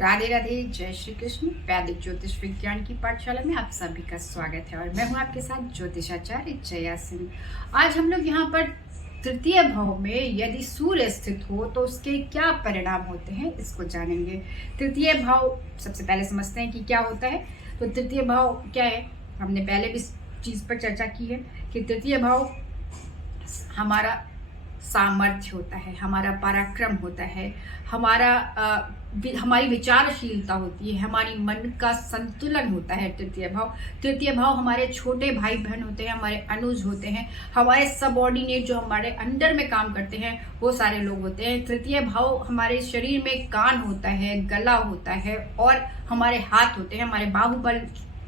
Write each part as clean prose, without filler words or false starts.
राधे राधे, जय श्री कृष्ण। वैदिक ज्योतिष विज्ञान की पाठशाला में आप सभी का स्वागत है और मैं हूं आपके साथ ज्योतिषाचार्य जया सिंह। आज हम लोग यहाँ पर तृतीय भाव में यदि सूर्य स्थित हो तो उसके क्या परिणाम होते हैं इसको जानेंगे। तृतीय भाव सबसे पहले समझते हैं कि क्या होता है। तो तृतीय भाव क्या है, हमने पहले भी इस चीज पर चर्चा की है कि तृतीय भाव हमारा सामर्थ्य होता है, हमारा पराक्रम होता है, हमारी विचारशीलता होती है, हमारी मन का संतुलन होता है। तृतीय भाव हमारे छोटे भाई बहन होते हैं, हमारे अनुज होते हैं, हमारे सबऑर्डिनेट जो हमारे अंडर में काम करते हैं वो सारे लोग होते हैं। तृतीय भाव हमारे शरीर में कान होता है, गला होता है और हमारे हाथ होते हैं। हमारे बाहुबल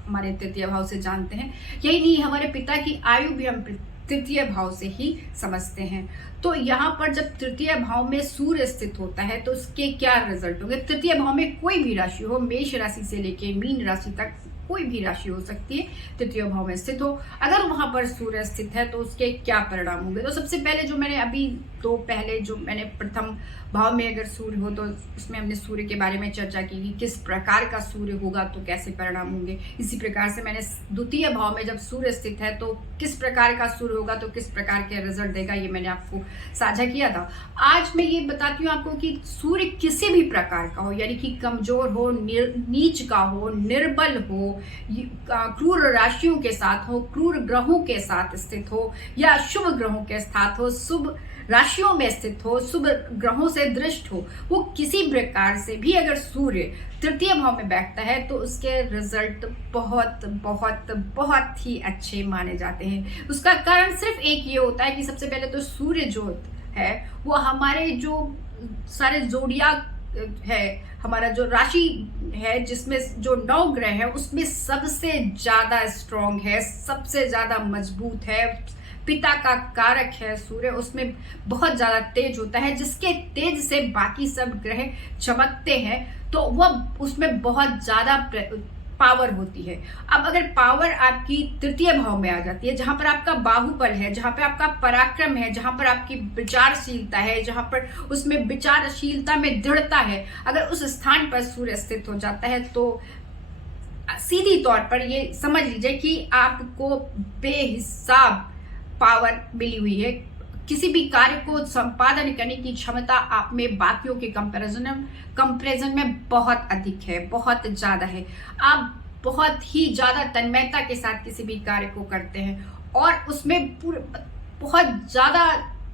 हमारे तृतीय भाव से जानते हैं। यही नहीं, हमारे पिता की आयु भी हम तृतीय भाव से ही समझते हैं। तो यहाँ पर जब तृतीय भाव में सूर्य स्थित होता है तो उसके क्या रिजल्ट होंगे। तृतीय भाव में कोई भी राशि हो, मेष राशि से लेके मीन राशि तक कोई भी राशि हो सकती है, तृतीय भाव में स्थित हो, अगर वहां पर सूर्य स्थित है तो उसके क्या परिणाम होंगे। तो सबसे पहले जो मैंने अभी तो पहले जो मैंने प्रथम भाव में अगर सूर्य हो तो उसमें हमने सूर्य के बारे में चर्चा की कि किस प्रकार का सूर्य होगा तो कैसे परिणाम होंगे। इसी प्रकार से मैंने द्वितीय भाव में जब सूर्य स्थित है तो किस प्रकार का सूर्य होगा तो किस प्रकार के रिजल्ट देगा, ये मैंने आपको साझा किया था। आज मैं ये बताती हूँ आपको कि सूर्य किसी भी प्रकार का हो, यानी कि कमजोर हो, नीच का हो, निर्बल हो, क्रूर राशियों के साथ हो, क्रूर ग्रहों के साथ स्थित हो या शुभ ग्रहों के साथ हो, शुभ राशियों में स्थित हो, शुभ ग्रहों से दृष्ट हो, वो किसी प्रकार से भी अगर सूर्य तृतीय भाव में बैठता है तो उसके रिजल्ट बहुत बहुत बहुत ही अच्छे माने जाते हैं। उसका कारण सिर्फ एक ये होता है कि सबसे पहले तो सूर्य जो है वो हमारे जो सारे जोडियाक है, हमारा जो राशि है जिसमें जो 9 ग्रह है उसमें सबसे ज्यादा स्ट्रॉन्ग है, सबसे ज्यादा मजबूत है, पिता का कारक है सूर्य, उसमें बहुत ज्यादा तेज होता है, जिसके तेज से बाकी सब ग्रह चमकते हैं। तो वह उसमें बहुत ज्यादा पावर होती है। अब अगर पावर आपकी तृतीय भाव में आ जाती है, जहां पर आपका बाहुबल है, जहां पर आपका पराक्रम है, जहां पर आपकी विचारशीलता है, जहां पर उसमें विचारशीलता में दृढ़ता है, अगर उस स्थान पर सूर्य स्थित हो जाता है तो सीधी तौर पर ये समझ लीजिए कि आपको बेहिसाब पावर मिली हुई है। किसी भी कार्य को संपादन करने की क्षमता आप में बाकियों के कंपैरिजन में बहुत अधिक है, बहुत ज्यादा है। आप बहुत ही ज्यादा तन्मयता के साथ किसी भी कार्य को करते हैं और उसमें बहुत ज्यादा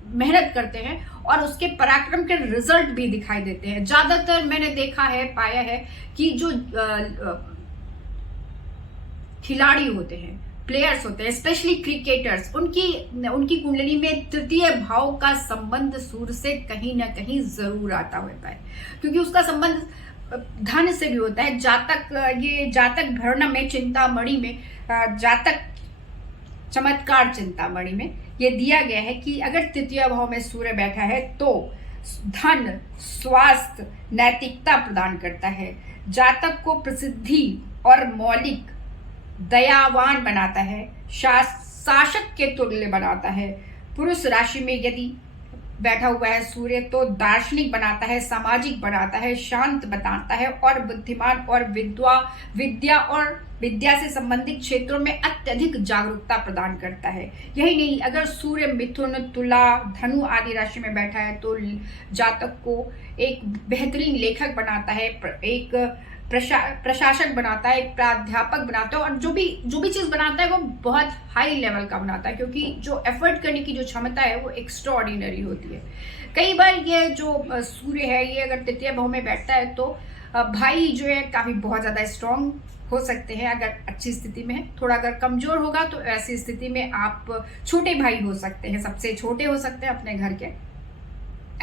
मेहनत करते हैं और उसके पराक्रम के रिजल्ट भी दिखाई देते हैं। ज्यादातर मैंने देखा है, पाया है कि जो खिलाड़ी होते हैं, प्लेयर्स होते हैं, स्पेशली क्रिकेटर्स, उनकी कुंडली में तृतीय भाव का संबंध सूर्य से कहीं ना कहीं जरूर आता होता है, क्योंकि उसका संबंध धन से भी होता है। जातक भरण में चिंतामणि में, जातक चमत्कार चिंतामणि में ये दिया गया है कि अगर तृतीय भाव में सूर्य बैठा है तो धन, स्वास्थ्य, नैतिकता प्रदान करता है, जातक को प्रसिद्धि और मौलिक दयावान बनाता है, शासक के तुल्य बनाता है। पुरुष राशि में यदि बैठा हुआ है सूर्य तो दार्शनिक बनाता है, सामाजिक बनाता है, शांत बनाता है और बुद्धिमान और विद्या से संबंधित क्षेत्रों में अत्यधिक जागरूकता प्रदान करता है। यही नहीं, अगर सूर्य मिथुन, तुला, धनु आदि राशि में बैठा है तो जातक को एक बेहतरीन लेखक बनाता है, एक प्रशासक बनाता है, एक प्राध्यापक बनाता है और जो भी चीज बनाता है वो बहुत हाई लेवल का बनाता है, क्योंकि जो एफर्ट करने की जो क्षमता है वो एक्स्ट्रा ऑर्डिनरी होती है। कई बार ये जो सूर्य है ये अगर तृतीय भाव में बैठता है तो भाई जो है काफी बहुत ज्यादा स्ट्रांग हो सकते हैं अगर अच्छी स्थिति में है। थोड़ा अगर कमजोर होगा तो ऐसी स्थिति में आप छोटे भाई हो सकते हैं, सबसे छोटे हो सकते हैं अपने घर के,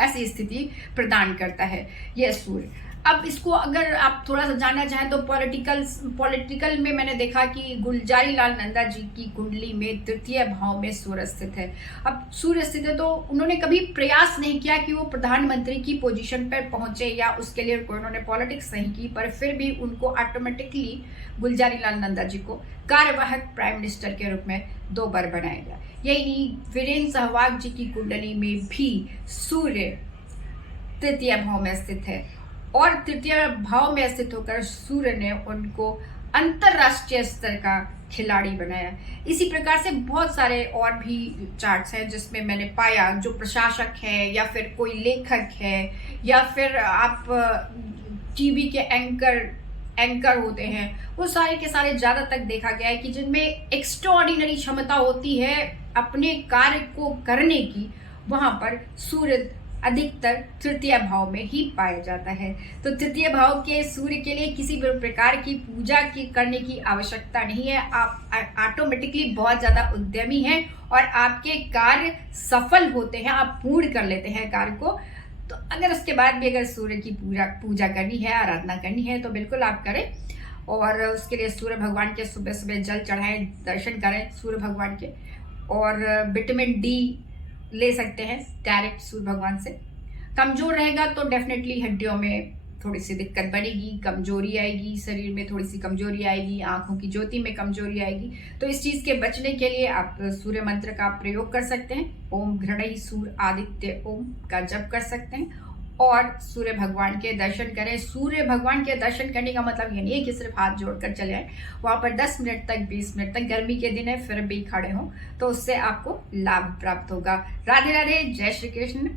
ऐसी स्थिति प्रदान करता है यह सूर्य। अब इसको अगर आप थोड़ा सा जानना चाहें तो पॉलिटिकल में मैंने देखा कि गुलजारी लाल नंदा जी की कुंडली में तृतीय भाव में सूर्य स्थित है। अब सूर्य स्थित है तो उन्होंने कभी प्रयास नहीं किया कि वो प्रधानमंत्री की पोजीशन पर पहुंचे या उसके लिए उन्होंने पॉलिटिक्स नहीं की, पर फिर भी उनको ऑटोमेटिकली गुलजारी लाल नंदा जी को कार्यवाहक प्राइम मिनिस्टर के रूप में 2 बार बनाया गया। यही नहीं, वीरेंद्र सहवाग जी की कुंडली में भी सूर्य तृतीय भाव में स्थित है और तृतीय भाव में स्थित होकर सूर्य ने उनको अंतरराष्ट्रीय स्तर का खिलाड़ी बनाया। इसी प्रकार से बहुत सारे और भी चार्ट्स हैं जिसमें मैंने पाया जो प्रशासक है या फिर कोई लेखक है या फिर आप टीवी के एंकर होते हैं, वो सारे के सारे ज़्यादा तक देखा गया है कि जिनमें एक्स्ट्राऑर्डिनरी क्षमता होती है अपने कार्य को करने की, वहां पर सूर्य अधिकतर तृतीय भाव में ही पाया जाता है। तो तृतीय भाव के सूर्य के लिए किसी भी प्रकार की पूजा करने की आवश्यकता नहीं है। आप ऑटोमेटिकली बहुत ज़्यादा उद्यमी हैं और आपके कार्य सफल होते हैं, आप पूर्ण कर लेते हैं कार्य को। तो अगर उसके बाद भी अगर सूर्य की पूजा करनी है, आराधना करनी है, तो बिल्कुल आप करें। और उसके लिए सूर्य भगवान के सुबह सुबह जल चढ़ाएं, दर्शन करें सूर्य भगवान के। और विटामिन डी ले सकते हैं डायरेक्ट सूर्य भगवान से। कमजोर रहेगा तो डेफिनेटली हड्डियों में थोड़ी सी दिक्कत बनेगी, कमजोरी आएगी, शरीर में थोड़ी सी कमजोरी आएगी, आंखों की ज्योति में कमजोरी आएगी। तो इस चीज के बचने के लिए आप सूर्य मंत्र का प्रयोग कर सकते हैं। ओम घृणहि सूर्य आदित्य ओम का जप कर सकते हैं और सूर्य भगवान के दर्शन करें। सूर्य भगवान के दर्शन करने का मतलब ये नहीं है कि सिर्फ हाथ जोड़कर चले आए, वहां पर 10 मिनट तक 20 मिनट तक, गर्मी के दिन है फिर भी खड़े हों, तो उससे आपको लाभ प्राप्त होगा। राधे राधे, जय श्री कृष्ण।